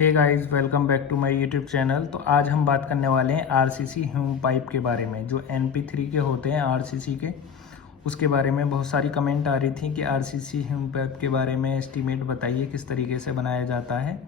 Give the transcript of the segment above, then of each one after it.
Hey guys, welcome back to my YouTube channel. तो आज हम बात करने वाले हैं आरसीसी ह्यूम पाइप के बारे में, जो NP3 के होते हैं आरसीसी के। उसके बारे में बहुत सारी कमेंट आ रही थी कि आरसीसी ह्यूम पाइप के बारे में एस्टीमेट बताइए किस तरीके से बनाया जाता है।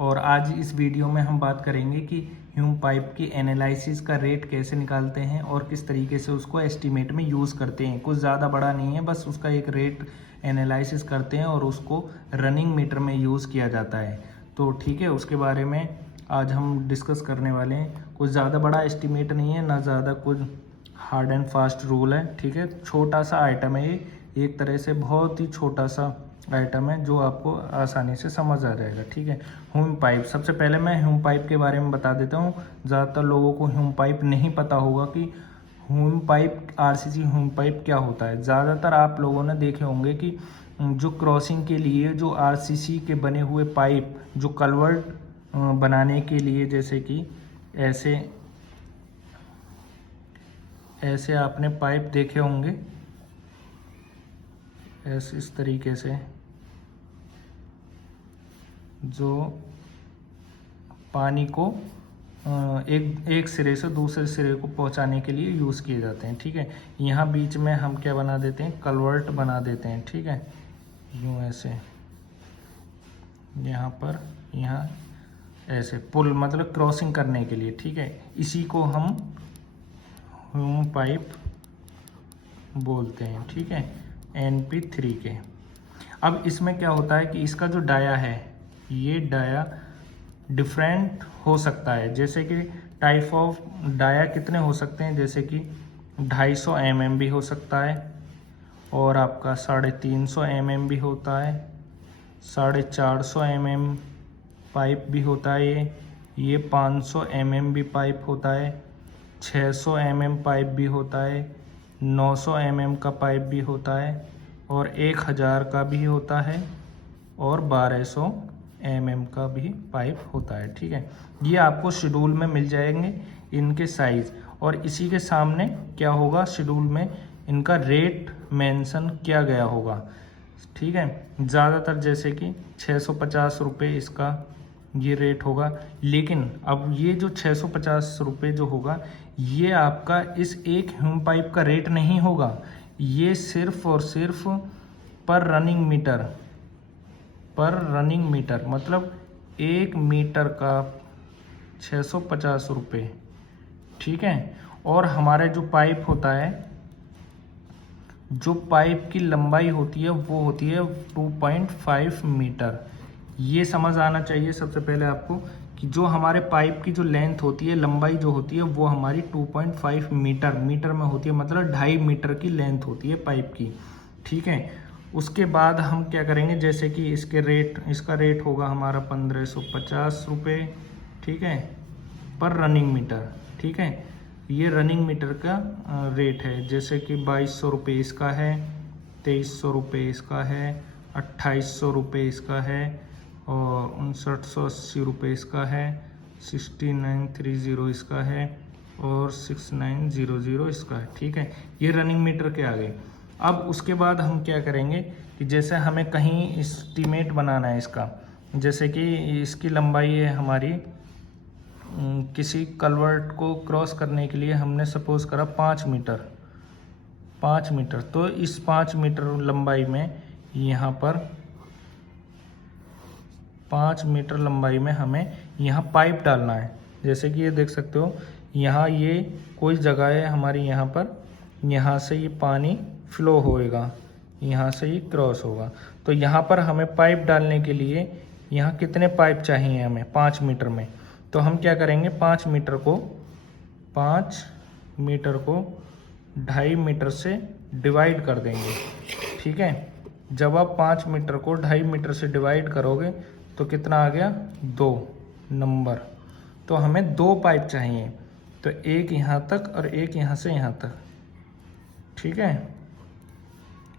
और आज इस वीडियो में हम बात करेंगे कि ह्यूम पाइप की एनालिसिस का रेट कैसे निकालते हैं और किस तरीके से उसको एस्टीमेट में यूज़ करते हैं। कुछ ज़्यादा बड़ा नहीं है, बस उसका एक रेट एनालिसिस करते हैं और उसको रनिंग मीटर में यूज़ किया जाता है। तो ठीक है, उसके बारे में आज हम डिस्कस करने वाले हैं। कुछ ज़्यादा बड़ा एस्टीमेट नहीं है, ना ज़्यादा कुछ हार्ड एंड फास्ट रूल है। ठीक है, छोटा सा आइटम है ये, एक तरह से बहुत ही छोटा सा आइटम है जो आपको आसानी से समझ आ जाएगा। ठीक है, ह्यूम पाइप, सबसे पहले मैं ह्यूम पाइप के बारे में बता देता हूँ। ज़्यादातर लोगों को ह्यूम पाइप नहीं पता होगा कि Hume pipe, RCC Hume pipe क्या होता है। ज़्यादातर आप लोगों ने देखे होंगे कि जो क्रॉसिंग के लिए जो आरसीसी के बने हुए पाइप, जो कलवर्ट बनाने के लिए, जैसे कि ऐसे ऐसे आपने पाइप देखे होंगे, ऐसे इस तरीके से, जो पानी को एक सिरे से दूसरे सिरे को पहुंचाने के लिए यूज़ किए जाते हैं। ठीक है, यहाँ बीच में हम क्या बना देते हैं, कलवर्ट बना देते हैं। ठीक है, यूँ ऐसे, यहाँ पर, यहाँ ऐसे पुल, मतलब क्रॉसिंग करने के लिए। ठीक है, इसी को हम ह्यूम पाइप बोलते हैं। ठीक है, NP3 के। अब इसमें क्या होता है कि इसका जो डाया है, ये डाया डिफरेंट हो सकता है। जैसे कि टाइप ऑफ डाया कितने हो सकते हैं, जैसे कि 250 mm भी हो सकता है, और आपका 350 mm भी होता है, 450 mm पाइप भी होता है, ये 500 mm भी पाइप होता है, 600 mm पाइप भी होता है, 900 mm का पाइप भी होता है, और 1000 का भी होता है, और 1200 mm का भी पाइप होता है। ठीक है, ये आपको शेड्यूल में मिल जाएंगे इनके साइज़। और इसी के सामने क्या होगा, शेड्यूल में इनका रेट मेंशन किया गया होगा। ठीक है, ज़्यादातर जैसे कि 650 रुपये इसका ये रेट होगा। लेकिन अब ये जो 650 रुपये जो होगा, ये आपका इस एक ह्यूम पाइप का रेट नहीं होगा। ये सिर्फ और सिर्फ पर रनिंग मीटर, मतलब 1 मीटर का 650 रुपये। ठीक है, और हमारे जो पाइप होता है, जो पाइप की लंबाई होती है वो होती है 2.5 मीटर। ये समझ आना चाहिए सबसे पहले आपको कि जो हमारे पाइप की जो लेंथ होती है, लंबाई जो होती है, वो हमारी 2.5 मीटर में होती है, मतलब 2.5 मीटर की लेंथ होती है पाइप की। ठीक है, उसके बाद हम क्या करेंगे, जैसे कि इसका रेट होगा हमारा 1550 रुपये। ठीक है, पर रनिंग मीटर। ठीक है, ये रनिंग मीटर का रेट है। जैसे कि 2200 रुपये इसका है, 2300 रुपये इसका है, 2800 रुपये इसका है, और 5980 रुपये इसका है, 6930 इसका है, और 6900 इसका है। ठीक है, ये रनिंग मीटर के आ गए। अब उसके बाद हम क्या करेंगे कि जैसे हमें कहीं एस्टीमेट बनाना है इसका, जैसे कि इसकी लंबाई है हमारी, किसी कलवर्ट को क्रॉस करने के लिए हमने सपोज करा 5 मीटर। तो इस 5 मीटर लंबाई में, यहाँ पर 5 मीटर लंबाई में हमें यहाँ पाइप डालना है। जैसे कि ये देख सकते हो, यहाँ ये कोई जगह है हमारी, यहाँ पर, यहाँ से ये पानी फ्लो होएगा, यहाँ से ये क्रॉस होगा। तो यहाँ पर हमें पाइप डालने के लिए यहाँ कितने पाइप चाहिए हमें 5 मीटर में। तो हम क्या करेंगे, 5 मीटर को 2.5 मीटर से डिवाइड कर देंगे। ठीक है, जब आप 5 मीटर को 2.5 मीटर से डिवाइड करोगे तो कितना आ गया, 2 नंबर। तो हमें 2 पाइप चाहिए, तो एक यहाँ तक और एक यहाँ से यहाँ तक। ठीक है,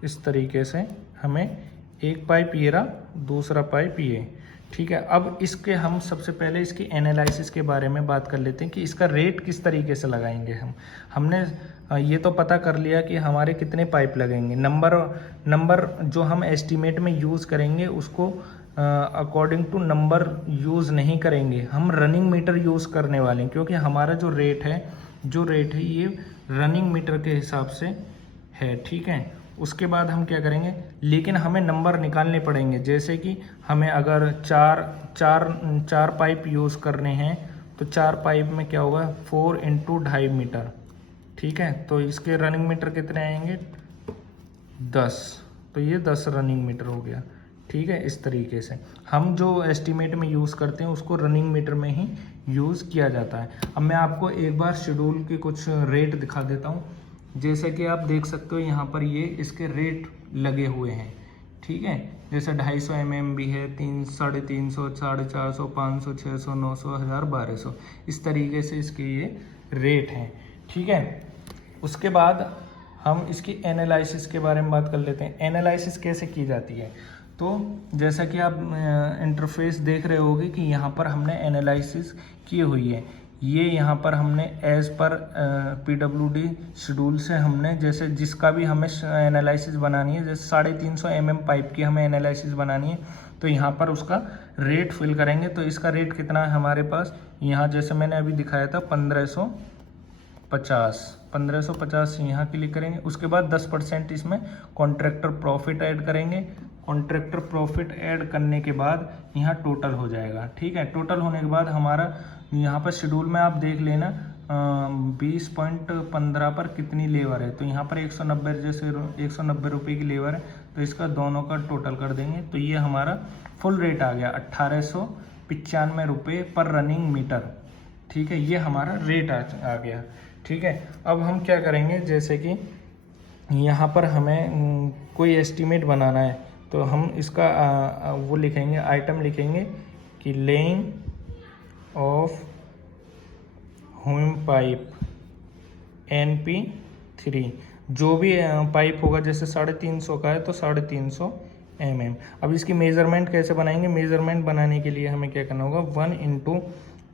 इस तरीके से हमें एक पाइप ये रहा, दूसरा पाइप ये। ठीक है, अब इसके हम सबसे पहले इसकी एनालिसिस के बारे में बात कर लेते हैं कि इसका रेट किस तरीके से लगाएंगे हमने ये तो पता कर लिया कि हमारे कितने पाइप लगेंगे। नंबर जो हम एस्टीमेट में यूज़ करेंगे उसको अकॉर्डिंग टू नंबर यूज़ नहीं करेंगे, हम रनिंग मीटर यूज़ करने वाले हैं, क्योंकि हमारा जो रेट है ये रनिंग मीटर के हिसाब से है, ठीक है। उसके बाद हम क्या करेंगे, लेकिन हमें नंबर निकालने पड़ेंगे। जैसे कि हमें अगर चार पाइप यूज़ करने हैं तो 4 पाइप में क्या होगा, 4 × 2.5 मीटर, ठीक है। तो इसके रनिंग मीटर कितने आएंगे, 10। तो ये 10 रनिंग मीटर हो गया, ठीक है। इस तरीके से हम जो एस्टीमेट में यूज़ करते हैं उसको रनिंग मीटर में ही यूज़ किया जाता है। अब मैं आपको एक बार शेड्यूल के कुछ रेट दिखा देता हूँ। जैसे कि आप देख सकते हो यहाँ पर ये इसके रेट लगे हुए हैं, ठीक है। जैसे 250 mm भी है, 300, 350, 450, 500, 600, 900, 1000, 1200, इस तरीके से इसके ये रेट हैं, ठीक है। उसके बाद हम इसकी एनालिसिस के बारे में बात कर लेते हैं। एनालिसिस कैसे की जाती है, तो जैसा कि आप इंटरफेस देख रहे होगे कि यहाँ पर हमने एनालिसिस की हुई है। ये यहाँ पर हमने एज़ पर PWD शेड्यूल से हमने, जैसे जिसका भी हमें एनालिसिस बनानी है, जैसे 350 mm पाइप की हमें एनालिसिस बनानी है, तो यहाँ पर उसका रेट फिल करेंगे। तो इसका रेट कितना है हमारे पास, यहाँ जैसे मैंने अभी दिखाया था 1550 यहाँ क्लिक करेंगे। उसके बाद 10% इसमें कॉन्ट्रैक्टर प्रॉफिट ऐड करेंगे। कॉन्ट्रैक्टर प्रॉफिट ऐड करने के बाद यहाँ टोटल हो जाएगा, ठीक है। टोटल होने के बाद हमारा यहाँ पर शेड्यूल में आप देख लेना 20.15 पर कितनी लेबर है, तो यहाँ पर 190, जैसे 190 रुपये की लेबर है, तो इसका दोनों का टोटल कर देंगे तो ये हमारा फुल रेट आ गया 1895 रुपये पर रनिंग मीटर, ठीक है। ये हमारा रेट आ गया, ठीक है। अब हम क्या करेंगे, जैसे कि यहाँ पर हमें कोई एस्टीमेट बनाना है, तो हम इसका वो लिखेंगे, आइटम लिखेंगे कि laying of Hume pipe NP3, जो भी पाइप होगा, जैसे 350 का है तो 350 mm। अब इसकी मेज़रमेंट कैसे बनाएंगे, मेज़रमेंट बनाने के लिए हमें क्या करना होगा, 1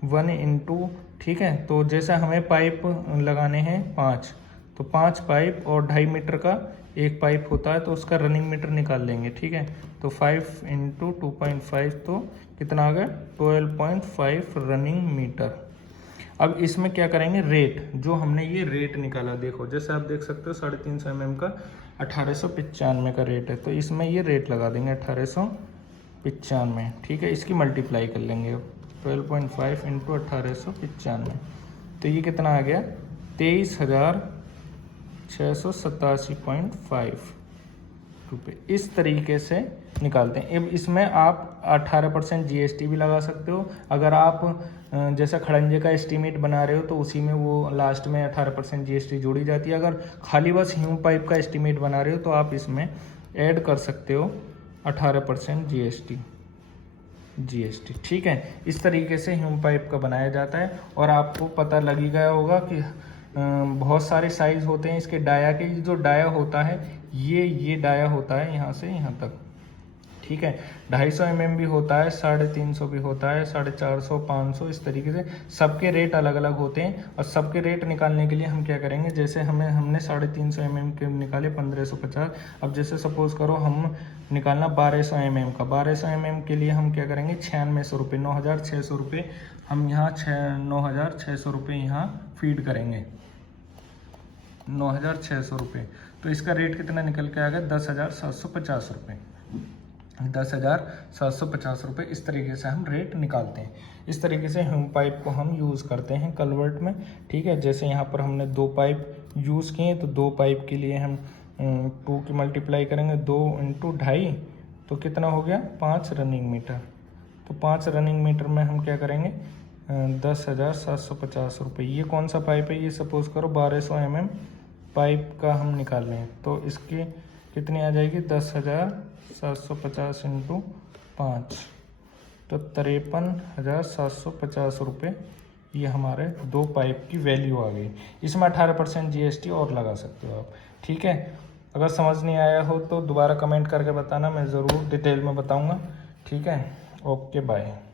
× ठीक है। तो जैसे हमें पाइप लगाने हैं 5, तो 5 पाइप और 2.5 मीटर का एक पाइप होता है, तो उसका रनिंग मीटर निकाल लेंगे, ठीक है। तो 5 × 2.5 तो कितना आ गया, 12.5 रनिंग मीटर। अब इसमें क्या करेंगे, रेट, जो हमने ये रेट निकाला, देखो जैसे आप देख सकते हो 350 mm का 1895 का रेट है, तो इसमें ये रेट लगा देंगे 1895, ठीक है। इसकी मल्टीप्लाई कर लेंगे 12.5 × 1895, तो ये कितना आ गया, 23,687.5 रुपये। इस तरीके से निकालते हैं। अब इसमें आप 18% GST भी लगा सकते हो। अगर आप जैसा खड़ंजे का एस्टीमेट बना रहे हो तो उसी में वो लास्ट में 18% GST जोड़ी जाती है। अगर खाली बस ह्यूम पाइप का एस्टीमेट बना रहे हो तो आप इसमें ऐड कर सकते हो 18% GST, ठीक है। इस तरीके से ह्यूम पाइप का बनाया जाता है। और आपको पता लग ही गया होगा कि बहुत सारे साइज़ होते हैं इसके डाया के। जो डाया होता है ये डाया होता है यहाँ से यहाँ तक, ठीक है। 250 mm भी होता है, 350 भी होता है, 450, 500, इस तरीके से सबके रेट अलग अलग होते हैं। और सबके रेट निकालने के लिए हम क्या करेंगे, जैसे हमने 350 mm के निकाले 1550। अब जैसे सपोज़ करो हम निकालना 1200 mm का, 1200 mm के लिए हम क्या करेंगे, 9600 रुपये, 9600 रुपये हम यहाँ 9600 रुपये यहाँ फीड करेंगे, 9600 रुपये। तो इसका रेट कितना निकल के आ गया, 10,750 रुपये, 10,750 रुपये। इस तरीके से हम रेट निकालते हैं। इस तरीके से ह्यूम पाइप को हम यूज़ करते हैं कन्वर्ट में, ठीक है। जैसे यहाँ पर हमने 2 पाइप यूज़ किए, तो 2 पाइप के लिए हम 2 की मल्टीप्लाई करेंगे, 2 × 2.5, तो कितना हो गया, 5 रनिंग मीटर। तो 5 रनिंग मीटर में हम क्या करेंगे, 10,750 रुपये। ये कौन सा पाइप है, ये सपोज़ करो 1200 mm पाइप का हम निकाल लें, तो इसकी कितनी आ जाएगी, 10,750 × 5, तो 53,750 रुपये। ये हमारे 2 पाइप की वैल्यू आ गई। इसमें 18% GST और लगा सकते हो आप, ठीक है। अगर समझ नहीं आया हो तो दोबारा कमेंट करके बताना, मैं ज़रूर डिटेल में बताऊँगा, ठीक है। Okay, bye.